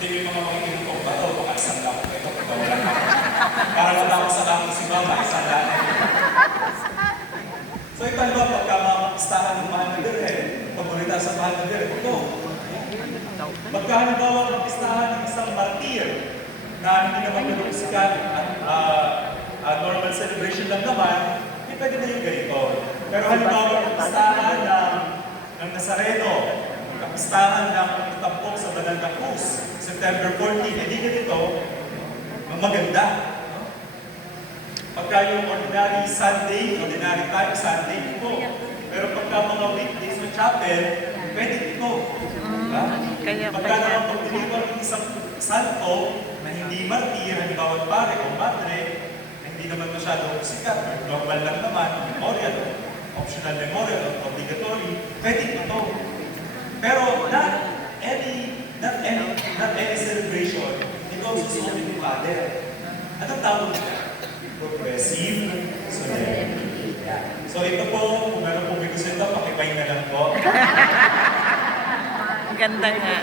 Hindi may mga makikinig ko ba ito, baka isang lang ito, ito wala ka. Para matapos sa kami si Mama, isang lang. So ito ba, pagka mga listahan ng mahal na dire, paborita sa mahal na dire, ito. Pagka halimbawa ng listahan ng isang martir, na hindi naman sikat at normal celebration lang naman, hindi pwede na yung ganito. Pero halimbawa ng listahan ng Nazareno, kapistahan ng tampok sa Banal na Cruz, September 14, hindi ganito, maganda. Pagka yung ordinary Sunday, ordinary time Sunday, ito. Pero pagka mga weekdays sa chapel, pwede ito. Pagka naman pag-deliver ng isang santo na hindi martir, halimbawa pare o madre, na hindi naman masyadong sikat, normal lang naman, memorial, optional memorial, obligatory, pwede ito. Pero not any celebration involves the Holy Father. Anong tawag niya? Progressive solemnity. So ito po, kung meron po may gusto ito, pakipay na lang po. Ganda nga.